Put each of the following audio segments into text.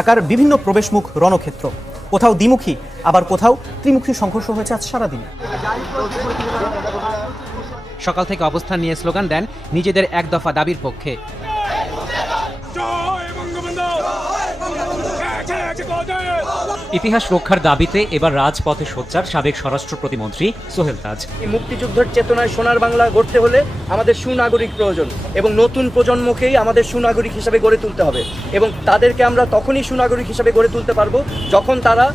ঢাকার বিভিন্ন প্রবেশমুখ রণক্ষেত্র। কোথাও দ্বিমুখী, আবার কোথাও ত্রিমুখী সংঘর্ষ হয়েছে আজ সারাদিন। সকাল থেকে অবস্থান নিয়ে স্লোগান দেন নিজেদের এক দফা দাবির পক্ষে। ইতিহাস রক্ষার দাবিতে এবার রাজপথে সোচ্চার সাবেক স্বরাষ্ট্র প্রতিমন্ত্রী সোহেল তাজ এই মুক্তিযুদ্ধের চেতনায় সোনার বাংলা গড়তে হলে আমাদের সুনাগরিক প্রয়োজন এবং নতুন প্রজন্মকেই আমাদের সুনাগরিক হিসাবে গড়ে তুলতে হবে এবং তাদেরকে আমরা তখনই সুনাগরিক হিসাবে গড়ে তুলতে পারব যখন তারা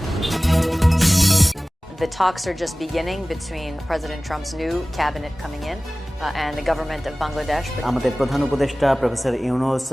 The talks are just beginning between President Trump's new cabinet coming in uh, and the government of Bangladesh. আমাদের প্রধান উপদেষ্টা প্রফেসর ইউনুস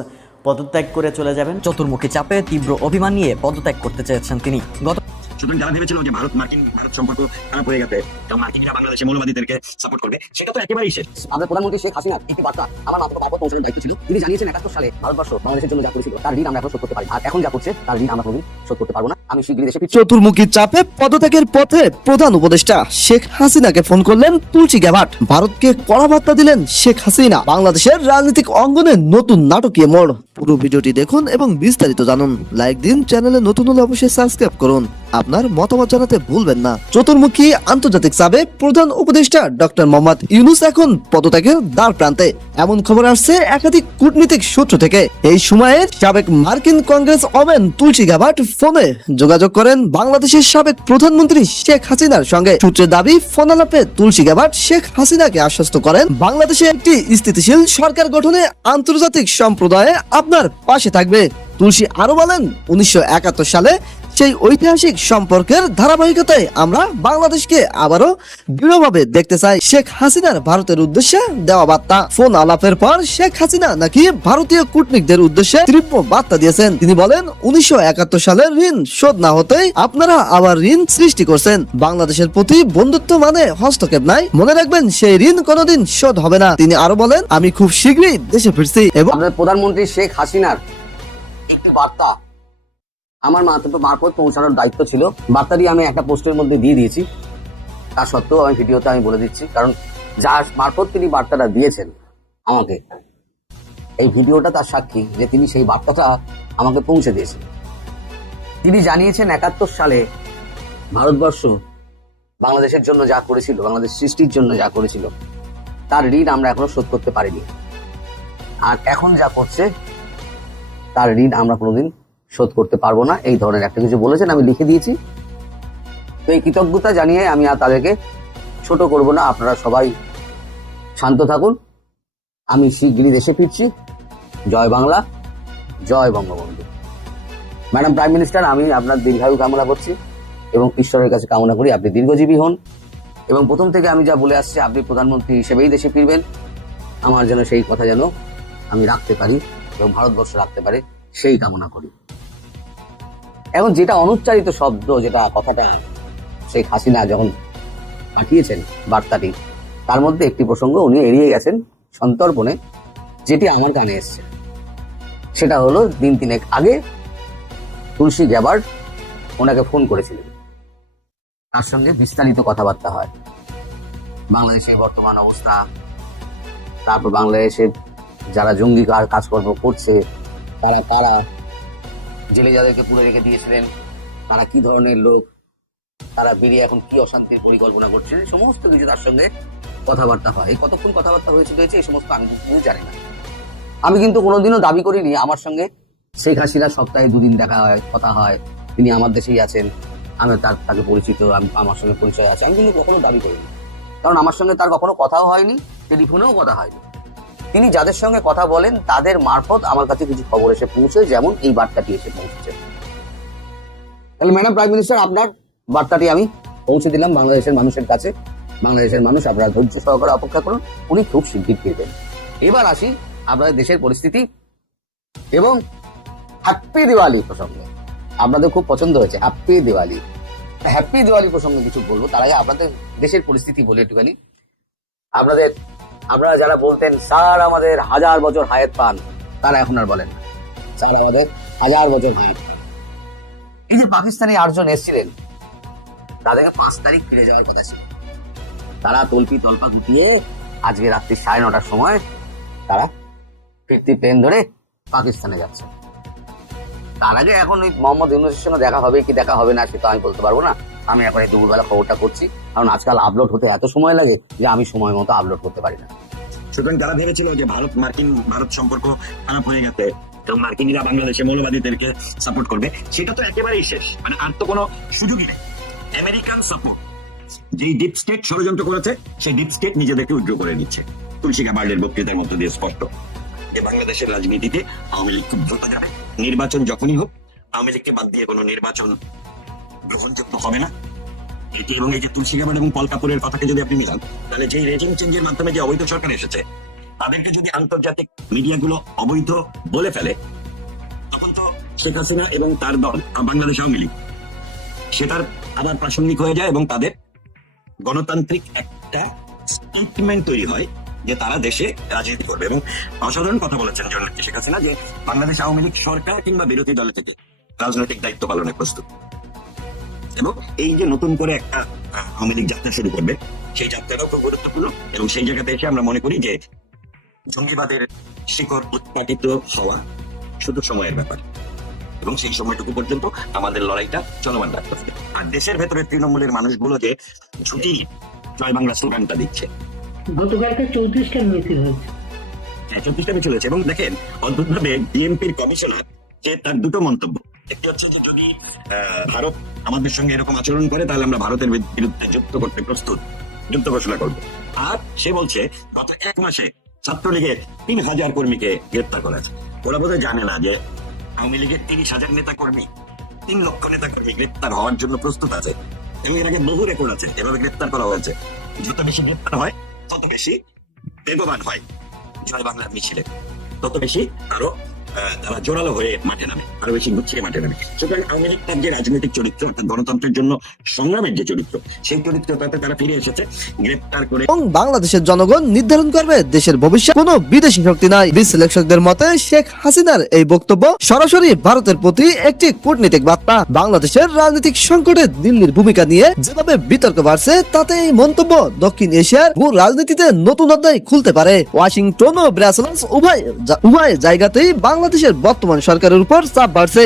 পদত্যাগ করে চলে যাবেন। চতুর্মুখী চাপে তীব্র অভিমান নিয়ে পদত্যাগ করতে চেয়েছেন তিনি। গত সুতরাং যারা ভেবেছিল যে ভারত মার্কিন ভারত সম্পর্ক খারাপ হয়ে গেছে এবং মার্কিনরা বাংলাদেশে মৌলবাদীদেরকে সাপোর্ট করবে সেটা তো একেবারেই শেষ। আমাদের প্রধানমন্ত্রী শেখ হাসিনার একটি বার্তা আমার মাত্র বাপত পৌঁছানোর দায়িত্ব ছিল। তিনি জানিয়েছেন একাত্তর সালে ভারতবর্ষ বাংলাদেশের জন্য যা করেছিল তার ঋণ আমরা এখন শোধ করতে পারি। আর এখন যা করছে তার ঋণ আমরা কোনোদিন শোধ করতে পারব না, আমি শীঘ্রই দেশে ফিরছি। চতুর্মুখী চাপে পদত্যাগের পথে প্রধান উপদেষ্টা শেখ হাসিনাকে ফোন করলেন তুলসী গ্যাভাট ভারতকে কড়া বার্তা দিলেন শেখ হাসিনা। বাংলাদেশের রাজনৈতিক অঙ্গনে নতুন নাটকীয় মোড়। পুরো ভিডিওটি দেখুন এবং বিস্তারিত জানুন। লাইক দিন, চ্যানেলে নতুন হলে অবশ্যই সাবস্ক্রাইব করুন। আপনার মতামত জানাতে ভুলবেন না। চতুর্মুখী আন্তর্জাতিক চাপে প্রধান উপদেষ্টা ডক্টর মোহাম্মদ ইউনুস এখন পদত্যাগের দ্বার প্রান্তে। এমন খবর আসছে একাধিক কূটনীতিক সূত্র থেকে। এই সময়ে সাবেক মার্কিন কংগ্রেস ওমেন তুলসী গাভাট ফোনে যোগাযোগ করেন বাংলাদেশের সাবেক প্রধানমন্ত্রী শেখ হাসিনার সঙ্গে। সূত্রের দাবি, ফোন আলাপে তুলসী গাভাট শেখ হাসিনাকে আশ্বস্ত করেন। বাংলাদেশে একটি স্থিতিশীল সরকার গঠনে আন্তর্জাতিক সম্প্রদায়ে আপনার পাশে থাকবে। তুলসী আরও বলেন, উনিশশো একাত্তর সালে সেই ঐতিহাসিক সম্পর্কের ধারাবাহিকতায় আমরা বাংলাদেশকে আবারও দৃঢ়ভাবে দেখতে চাই শেখ হাসিনার ভারতের উদ্দেশ্যে দেওয়া বার্তা। ফোন আলাপের পর শেখ হাসিনা নাকি ভারতীয় কূটনীতিকদের উদ্দেশ্যে তীব্র বার্তা দিয়েছেন। তিনি বলেন, উনিশশো সালের ঋণ শোধ না হতেই আপনারা আবার ঋণ সৃষ্টি করছেন। বাংলাদেশের প্রতি বন্ধুত্ব মানে হস্তক্ষেপ নাই। মনে রাখবেন, সেই ঋণ কোনোদিন শোধ হবে না। তিনি আরও বলেন, আমি খুব শীঘ্রই দেশে ফিরছি এবং প্রধানমন্ত্রী শেখ হাসিনার বার্তা। আমার মারফত পৌঁছানোর দায়িত্ব ছিল। বার্তাটি আমি একটা পোস্টের মধ্যে দিয়ে দিয়েছি। তা সত্ত্বেও আমি ভিডিওতে আমি বলে দিচ্ছি, কারণ যার মারফত তিনি বার্তাটা দিয়েছেন আমাকে, এই ভিডিওটা তার সাক্ষী যে তিনি সেই বার্তাটা আমাকে পৌঁছে দিয়েছেন। তিনি জানিয়েছেন একাত্তর সালে ভারতবর্ষ বাংলাদেশের জন্য যা করেছিল, বাংলাদেশ সৃষ্টির জন্য যা করেছিল, তার ঋণ আমরা এখনও শোধ করতে পারিনি। আর এখন যা করছে, তার ঋণ আমরা কোনোদিন শোধ করতে পারব না। এই ধরনের একটা কিছু বলেছেন, আমি লিখে দিয়েছি। তো এই কৃতজ্ঞতা জানিয়ে আমি আর তাদেরকে ছোট করব না। আপনারা সবাই শান্ত থাকুন। আমি শীঘ্রই দেশে ফিরছি। জয় বাংলা, জয় বঙ্গবন্ধু। ম্যাডাম, প্রাইম মিনিস্টার, আমি আপনার দীর্ঘায়ু কামনা করছি এবং ঈশ্বরের কাছে কামনা করি আপনি দীর্ঘজীবী হন। এবং প্রথম থেকে আমি যা বলে আসছি, আপনি প্রধানমন্ত্রী হিসেবেই দেশে ফিরবেন। আমার যেন সেই কথা যেন আমি রাখতে পারি এবং ভারতবর্ষ রাখতে পারে, সেই কামনা করি। এখন যেটা অনুচ্চারিত শব্দ, যেটা কথাটা শেখ হাসিনা যখন পাঠিয়েছেন বার্তাটি, তার মধ্যে একটি প্রসঙ্গ উনি এড়িয়ে গেছেন সন্তর্পণে, যেটি আমার কানে এসছে। সেটা হলো, দিন তিনেক আগে তুলসী গ্যাবার্ড ওনাকে ফোন করেছিলেন। তার সঙ্গে বিস্তারিত কথাবার্তা হয়। বাংলাদেশের বর্তমান অবস্থা, তারপর বাংলাদেশে যারা জঙ্গি কাজকর্ম করছে, তারা কারা জেলে যাদেরকে পুরে রেখে দিয়েছিলেন, তারা কি ধরনের লোক, তারা বেরিয়ে এখন কি অশান্তির পরিকল্পনা করছে সমস্ত কিছু তার সঙ্গে কথাবার্তা হয়। কতক্ষণ কথাবার্তা হয়েছিল হয়েছে এই সমস্ত আমি কিন্তু জানি না। আমি কিন্তু কোনোদিনও দাবি করিনি, আমার সঙ্গে শেখ হাসিনা সপ্তাহে দুদিন দেখা হয়, কথা হয়, তিনি আমার দেশেই আছেন, আমি তার, তাকে পরিচিত, আমি- আমার সঙ্গে পরিচয় আছে, আমি কিন্তু কখনো দাবি করিনি। কারণ আমার সঙ্গে তার কখনো কথাও হয়নি, টেলিফোনেও কথা হয়নি। তিনি যাদের সঙ্গে কথা বলেন, তাদের মারফত আমার কাছে কিছু খবর এসে পৌঁছে, যেমন এই বার্তাটি এসে পৌঁছেছে। তাহলে ম্যাডাম, প্রাইম মিনিস্টার, আপনার বার্তাটি আমি পৌঁছে দিলাম বাংলাদেশের মানুষের কাছে। বাংলাদেশের মানুষ আপনারা ধৈর্য সহকারে অপেক্ষা করুন, উনি খুব শিগগির ফিরবেন। এবার আসি আপনাদের দেশের পরিস্থিতি এবং হ্যাপি দিওয়ালি প্রসঙ্গে। আপনাদের খুব পছন্দ হয়েছে হ্যাপি দিওয়ালি হ্যাপি দিওয়ালি প্রসঙ্গে কিছু বলব, তার আগে আপনাদের দেশের পরিস্থিতি বলে একটুখানি। আপনাদের আপনারা যারা বলতেন, স্যার, আমাদের হাজার বছর হায়াত পান, তারা এখন আর বলেন স্যার, আমাদের হাজার বছর হায়াত এই যে পাকিস্তানি আটজন এসেছিলেন, তাদেরকে পাঁচ তারিখ ফিরে যাওয়ার কথা ছিল। তারা তল্পি তল্পা দিয়ে আজকে রাত্রি সাড়ে নটার সময় তারা ফিরতি প্লেন ধরে পাকিস্তানে যাচ্ছে। তার আগে এখন ওই মোহাম্মদ ইউনুসের সঙ্গে দেখা হবে কি দেখা হবে না সেটা আমি বলতে পারব না। আমি এখন এই দুপুরবেলা খবরটা করছি। কারণ আজকাল আপলোড হতে এত সময় লাগে যে আমি সময় মতো আপলোড করতে পারি না। সুতরাং তারা ভেবেছিল যে ভারত মার্কিন, ভারত সম্পর্ক খারাপ হয়ে গেছে। এবং মার্কিনিরা বাংলাদেশে মৌলবাদীদেরকে সাপোর্ট করবে। সেটা তো একেবারেই শেষ। মানে আর তো কোনো সুযোগই নেই। আমেরিকান সাপোর্ট যেই ডিপ স্টেট ষড়যন্ত্র করেছে, সেই ডিপ স্টেট নিজেদেরকে উইথড্র করে নিচ্ছে তুলসী গাবার্ডের বক্তৃতার মধ্য দিয়ে স্পষ্ট। যে বাংলাদেশের রাজনীতিতে আওয়ামী লীগ খুব দ্রুত যাবে। নির্বাচন যখনই হোক, আওয়ামী লীগকে বাদ দিয়ে কোনো নির্বাচন গ্রহণযোগ্য হবে না। এটি এবং এই যে তুলসী গাবার্ড এবং পল কাপুরের কথাকে যদি আপনি মিলান, তাহলে যে রেজিম চেঞ্জের মাধ্যমে যে অবৈধ সরকার এসেছে, তাদেরকে যদি আন্তর্জাতিক মিডিয়াগুলো অবৈধ বলে ফেলে, তখন তো শেখ হাসিনা এবং তার দল, বাংলাদেশ আওয়ামী লীগ সেটার আবার প্রাসঙ্গিক হয়ে যায় এবং তাদের গণতান্ত্রিক একটা স্টেটমেন্ট তৈরি হয় যে তারা দেশে রাজনীতি করবে। এবং অসাধারণ কথা বলেছেন জননেত্রী শেখ হাসিনা যে বাংলাদেশ আওয়ামী লীগ সরকার কিংবা বিরোধী দলে থেকে রাজনৈতিক দায়িত্ব পালনে প্রস্তুত। এবং এই যে নতুন করে একটা আওয়ামী লীগ যাত্রা শুরু করবে, সেই যাত্রাটাও খুব গুরুত্বপূর্ণ। এবং সেই জায়গাতে এসে আমরা মনে করি যে জঙ্গিবাদের শিকড় উৎপাটিত হওয়া শুধু সময়ের ব্যাপার। এবং সেই সময়টুকু পর্যন্ত আমাদের লড়াইটা চলমান রাখতে হবে। আর দেশের ভেতরে তৃণমূলের মানুষগুলো যে ছুটি জয় বাংলা স্লোগানটা দিচ্ছে গতকালকে চৌত্রিশটা মিছিল হয়েছে। হ্যাঁ চব্বিশটা মিছিল হয়েছে। এবং দেখেন, অদ্ভুতভাবে বিএনপির কমিশনার যে তার দুটো মন্তব্য। একটি হচ্ছে যে যদি ভারত আমাদের সঙ্গে এরকম আচরণ করে, তাহলে আমরা ভারতের বিরুদ্ধে যুদ্ধ করতে প্রস্তুত, যুদ্ধ ঘোষণা করব। আর সে বলছে, গত এক মাসে ছাত্রলীগের তিন হাজার কর্মীকে গ্রেপ্তার করা হয়েছে। ওরা বোধহয় জানে না যে আওয়ামী লীগের তিরিশ হাজার নেতা কর্মী তিন লক্ষ নেতা কর্মী গ্রেপ্তার হওয়ার জন্য প্রস্তুত আছে। এবং এর আগে বহু রেকর্ড আছে, এভাবে গ্রেপ্তার করা হয়েছে। যত বেশি গ্রেপ্তার হয় তত বেশি বেগবান হয় জয় বাংলার মিছিলে। তত বেশি আরও তারা জোরালো হয়ে মাঠে নামে, আরও বেশি মাঠে নামে। সুতরাং আওয়ামী যে রাজনৈতিক চরিত্র, অর্থাৎ গণতন্ত্রের জন্য সংগ্রামের যে চরিত্র, সেই চরিত্রটাতে তারা ফিরে এসেছে, গ্রেপ্তার করে এবং বাংলাদেশের জনগণ নির্ধারণ করবে দেশের ভবিষ্যৎ। বিদেশি শক্তি নাই। বিশ্লেষকদের মতে শেখ হাসিনার এই বক্তব্য সরাসরি ভারতের প্রতি একটি কূটনীতিক বার্তা। বাংলাদেশের রাজনৈতিক সংকটে দিল্লির ভূমিকা নিয়ে যেভাবে বিতর্ক বাড়ছে, তাতে এই মন্তব্য দক্ষিণ এশিয়ার ভূ রাজনীতিতে নতুন অধ্যায় খুলতে পারে। ওয়াশিংটন ও ব্রাসেলস উভয় উভয় জায়গাতেই বাংলাদেশের বর্তমান সরকারের উপর চাপ বাড়ছে।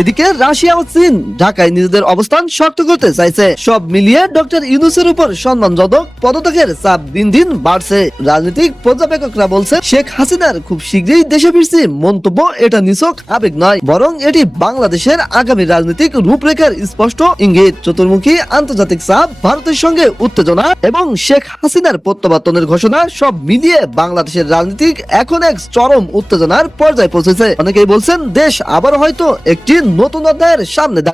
এদিকে রাশিয়া ও চীন ঢাকায় নিজেদের অবস্থান শক্ত করতে চাইছে। সব মিলিয়ে ডক্টর ইউনুসের উপর সম্মানজনক পদত্যাগের চাপ দিন দিন বাড়ছে। রাজনৈতিক পর্যবেক্ষকরা বলছে শেখ হাসিনার খুব শীঘ্রই দেশে ফিরছে মন্তব্য এটা নিছক আবেগ নয়, বরং এটি বাংলাদেশের আগামী রাজনৈতিক রূপরেখার স্পষ্ট ইঙ্গিত। চতুর্মুখী আন্তর্জাতিক চাপ ভারতের সঙ্গে উত্তেজনা এবং শেখ হাসিনার প্রত্যাবর্তনের ঘোষণা সব মিলিয়ে বাংলাদেশের রাজনীতিক এখন এক চরম উত্তেজনার পর্যায়ে পৌঁছেছে। অনেকেই বলছেন, দেশ আবার হয়তো একটি নতুন অধ্যায়ের সামনে দাঁড়িয়ে